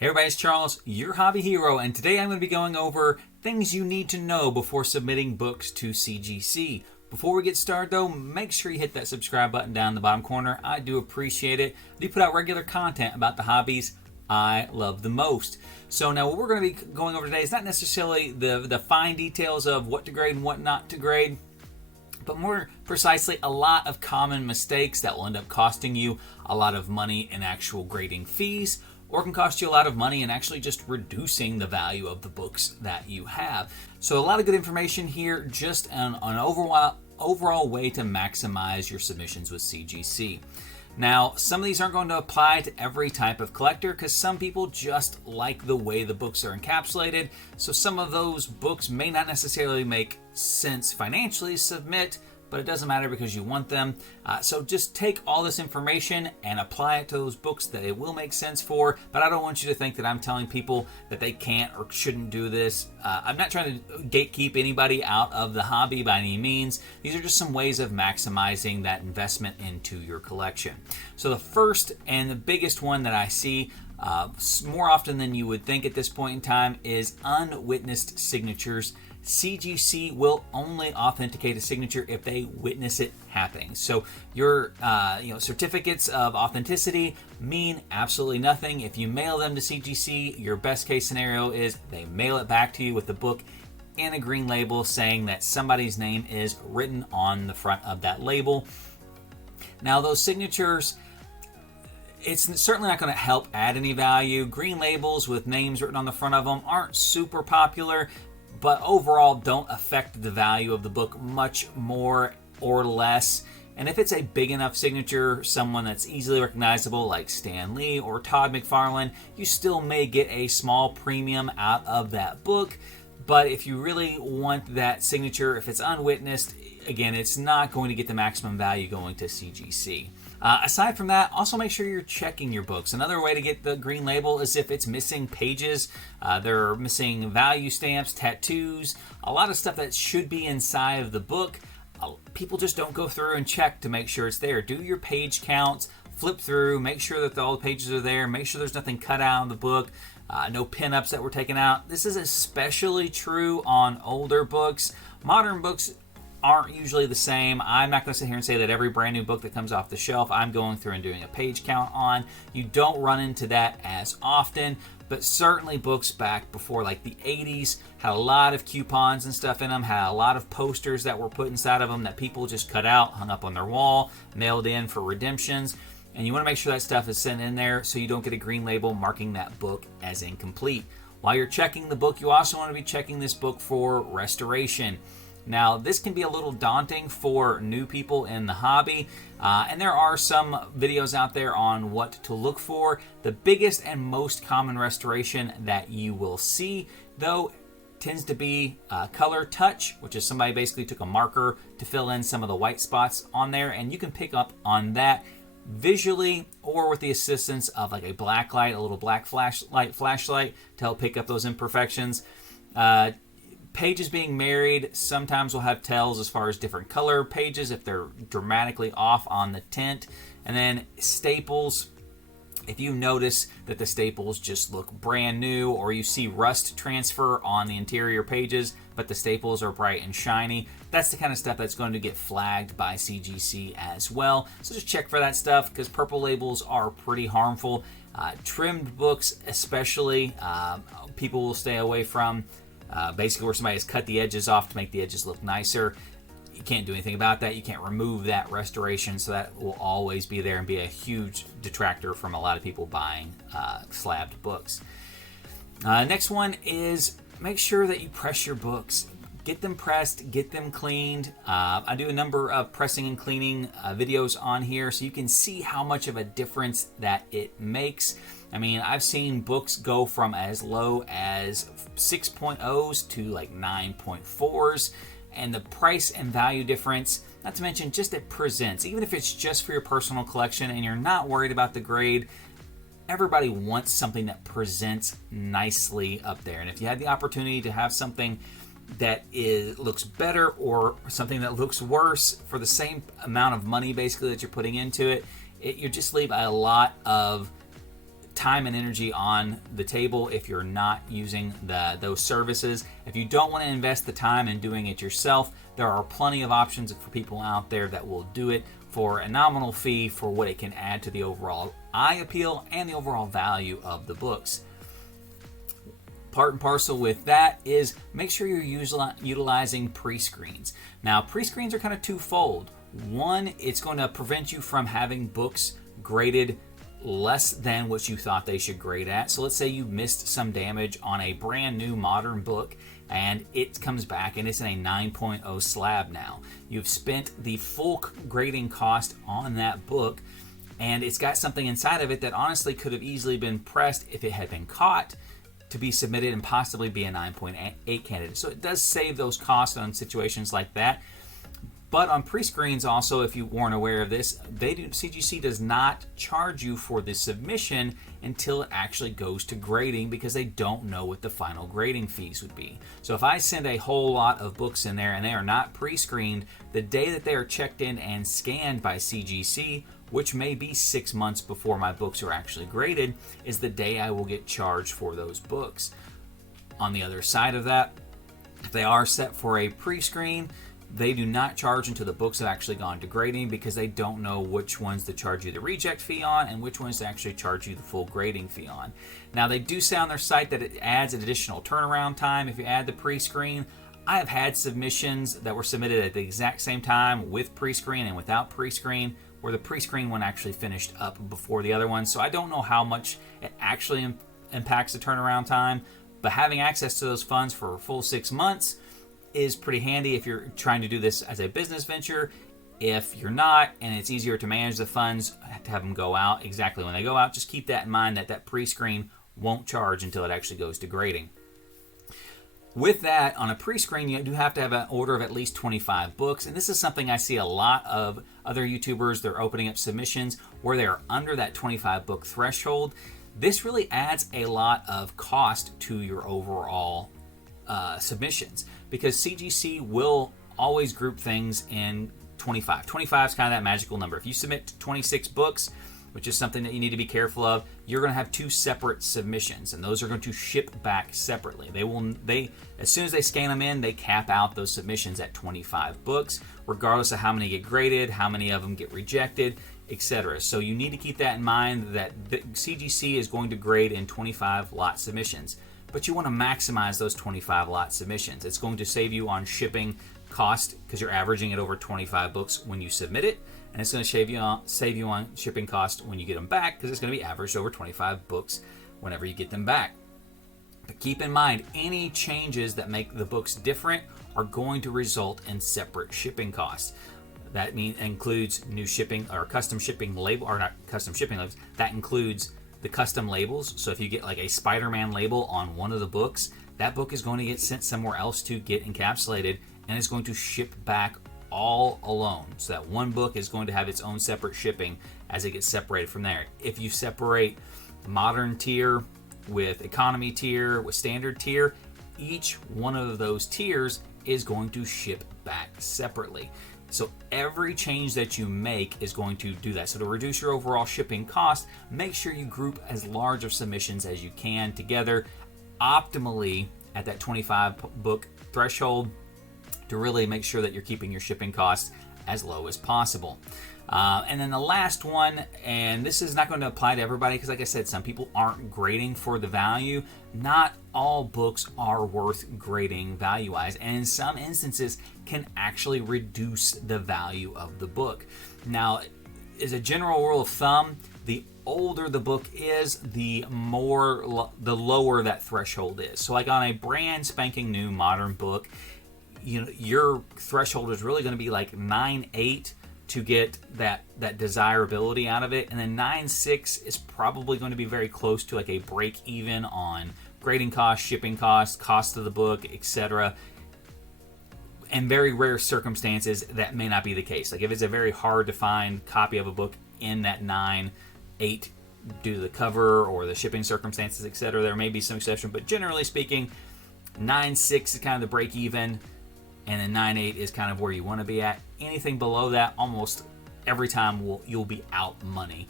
Hey everybody, it's Charles, your hobby hero, and today I'm going to be going over things you need to know before submitting books to CGC. Before we get started though, make sure you hit that subscribe button down in the bottom corner. I do appreciate it. I do put out regular content about the hobbies I love the most. So now what we're going to be going over today is not necessarily the fine details of what to grade and what not to grade, but more precisely a lot of common mistakes that will end up costing you a lot of money in actual grading fees, or can cost you a lot of money in actually just reducing the value of the books that you have. So a lot of good information here, just an overall way to maximize your submissions with CGC. Now, some of these aren't going to apply to every type of collector because some people just like the way the books are encapsulated. So some of those books may not necessarily make sense financially to submit, but it doesn't matter because you want them. So just take all this information and apply it to those books that it will make sense for. But I don't want you to think that I'm telling people that they can't or shouldn't do this. I'm not trying to gatekeep anybody out of the hobby by any means. These are just some ways of maximizing that investment into your collection. So the first and the biggest one that I see more often than you would think at this point in time is unwitnessed signatures. CGC will only authenticate a signature if they witness it happening. So your certificates of authenticity mean absolutely nothing. If you mail them to CGC, your best case scenario is they mail it back to you with the book and a green label saying that somebody's name is written on the front of that label. Now those signatures, it's certainly not going to help add any value. Green labels with names written on the front of them aren't super popular, but overall don't affect the value of the book much more or less. And if it's a big enough signature, someone that's easily recognizable like Stan Lee or Todd McFarlane, you still may get a small premium out of that book. But if you really want that signature, if it's unwitnessed, again, it's not going to get the maximum value going to CGC. Aside from that, also make sure you're checking your books. Another way to get the green label is if it's missing pages. There are missing value stamps, tattoos, a lot of stuff that should be inside of the book. People just don't go through and check to make sure it's there. Do your page counts, flip through, make sure that all the pages are there, make sure there's nothing cut out of the book, no pinups that were taken out. This is especially true on older books. Modern books aren't usually the same. I'm not going to sit here and say that every brand new book that comes off the shelf I'm going through and doing a page count on. You don't run into that as often, but certainly books back before like the 80s had a lot of coupons and stuff in them, had a lot of posters that were put inside of them that people just cut out, hung up on their wall, mailed in for redemptions. And you want to make sure that stuff is sent in there so you don't get a green label marking that book as incomplete. While you're checking the book, you also want to be checking this book for restoration. Now, this can be a little daunting for new people in the hobby, and there are some videos out there on what to look for. The biggest and most common restoration that you will see, though, tends to be color touch, which is somebody basically took a marker to fill in some of the white spots on there, and you can pick up on that visually or with the assistance of like a black light, a little black flashlight to help pick up those imperfections. Pages being married sometimes will have tells as far as different color pages if they're dramatically off on the tint. And then staples, if you notice that the staples just look brand new, or you see rust transfer on the interior pages but the staples are bright and shiny, that's the kind of stuff that's going to get flagged by CGC as well. So just check for that stuff because purple labels are pretty harmful. Trimmed books especially, people will stay away from. Basically where somebody has cut the edges off to make the edges look nicer. You can't do anything about that. You can't remove that restoration, so that will always be there and be a huge detractor from a lot of people buying slabbed books. Next one is make sure that you press your books. Get them pressed, get them cleaned. I do a number of pressing and cleaning videos on here so you can see how much of a difference that it makes. I mean, I've seen books go from as low as 6.0s to like 9.4s, and the price and value difference, not to mention just it presents, even if it's just for your personal collection and you're not worried about the grade, everybody wants something that presents nicely up there. And if you had the opportunity to have something that looks better or something that looks worse for the same amount of money basically that you're putting into it, you just leave a lot of time and energy on the table if you're not using those services. If you don't want to invest the time in doing it yourself, there are plenty of options for people out there that will do it for a nominal fee for what it can add to the overall eye appeal and the overall value of the books. Part and parcel with that is make sure you're utilizing pre-screens. Now, pre-screens are kind of twofold. One, it's going to prevent you from having books graded less than what you thought they should grade at. So let's say you missed some damage on a brand new modern book and it comes back and it's in a 9.0 slab now. You've spent the full grading cost on that book and it's got something inside of it that honestly could have easily been pressed if it had been caught to be submitted and possibly be a 9.8 candidate. So it does save those costs on situations like that. But on pre-screens also, if you weren't aware of this, CGC does not charge you for the submission until it actually goes to grading because they don't know what the final grading fees would be. So if I send a whole lot of books in there and they are not pre-screened, the day that they are checked in and scanned by CGC, which may be 6 months before my books are actually graded, is the day I will get charged for those books. On the other side of that, if they are set for a pre-screen, they do not charge until the books have actually gone to grading because they don't know which ones to charge you the reject fee on and which ones to actually charge you the full grading fee on. Now, they do say on their site that it adds an additional turnaround time if you add the pre-screen. I have had submissions that were submitted at the exact same time with pre-screen and without pre-screen, where the pre-screen one actually finished up before the other one. So I don't know how much it actually impacts the turnaround time, but having access to those funds for a full 6 months is pretty handy if you're trying to do this as a business venture. If you're not, and it's easier to manage the funds, to have them go out exactly when they go out, just keep that in mind that pre-screen won't charge until it actually goes to grading. With that, on a pre-screen, you do have to have an order of at least 25 books, and this is something I see a lot of other YouTubers, they're opening up submissions where they're under that 25 book threshold. This really adds a lot of cost to your overall submissions because CGC will always group things in 25. 25 is kind of that magical number. If you submit 26 books, which is something that you need to be careful of, you're going to have 2 separate submissions, and those are going to ship back separately. They as soon as they scan them in, they cap out those submissions at 25 books, regardless of how many get graded, how many of them get rejected, etc. So you need to keep that in mind that the CGC is going to grade in 25 lot submissions, but you want to maximize those 25 lot submissions. It's going to save you on shipping cost because you're averaging it over 25 books when you submit it, and it's going to save you on shipping cost when you get them back because it's going to be averaged over 25 books whenever you get them back. But keep in mind, any changes that make the books different are going to result in separate shipping costs. That includes new shipping or custom shipping label, or not custom shipping labels. That includes the custom labels. So if you get like a Spider-Man label on one of the books, that book is going to get sent somewhere else to get encapsulated, and it's going to ship back all alone. So that one book is going to have its own separate shipping as it gets separated from there. If you separate modern tier with economy tier with standard tier, each one of those tiers is going to ship back separately. So every change that you make is going to do that. So to reduce your overall shipping cost, make sure you group as large of submissions as you can together, optimally at that 25 book threshold, to really make sure that you're keeping your shipping costs as low as possible. And then the last one, and this is not going to apply to everybody because like I said, some people aren't grading for the value. Not all books are worth grading value-wise, and in some instances can actually reduce the value of the book. Now, as a general rule of thumb, the older the book is, the lower that threshold is. So like on a brand spanking new modern book, your threshold is really going to be like 9.8 to get that desirability out of it, and then 9.6 is probably going to be very close to like a break even on grading costs, shipping costs, cost of the book, etc. In very rare circumstances, that may not be the case. Like if it's a very hard to find copy of a book in that 9.8 due to the cover or the shipping circumstances, etc., there may be some exception, but generally speaking, 9.6 is kind of the break even, and then 9.8 is kind of where you want to be at. Anything below that, almost every time you'll be out money,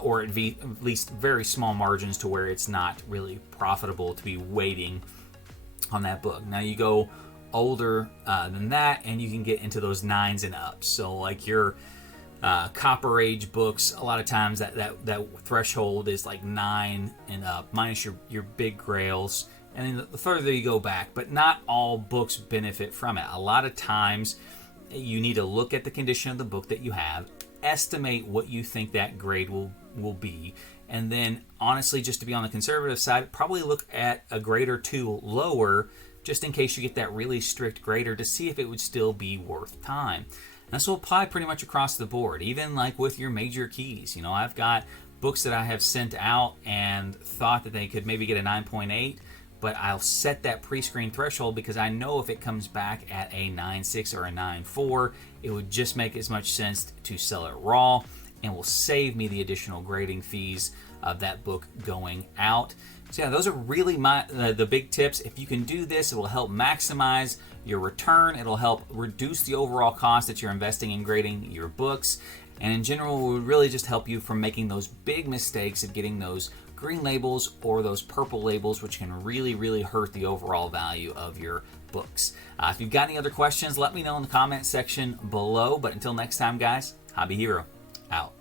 or at least very small margins to where it's not really profitable to be waiting on that book. Now you go older than that, and you can get into those 9s and up. So like your Copper Age books, a lot of times that threshold is like 9 and up, minus your big grails, and then the further you go back. But not all books benefit from it. A lot of times you need to look at the condition of the book that you have, estimate what you think that grade will be, and then honestly, just to be on the conservative side, probably look at a grade or 2 lower, just in case you get that really strict grader, to see if it would still be worth time. And this will apply pretty much across the board, even like with your major keys. You know, I've got books that I have sent out and thought that they could maybe get a 9.8, but I'll set that pre-screen threshold because I know if it comes back at a 9.6 or a 9.4, it would just make as much sense to sell it raw and will save me the additional grading fees of that book going out. So yeah, those are really the big tips. If you can do this, it will help maximize your return. It'll help reduce the overall cost that you're investing in grading your books. And in general, it would really just help you from making those big mistakes of getting those green labels or those purple labels, which can really, really hurt the overall value of your books. If you've got any other questions, let me know in the comment section below. But until next time, guys, Hobby Hero out.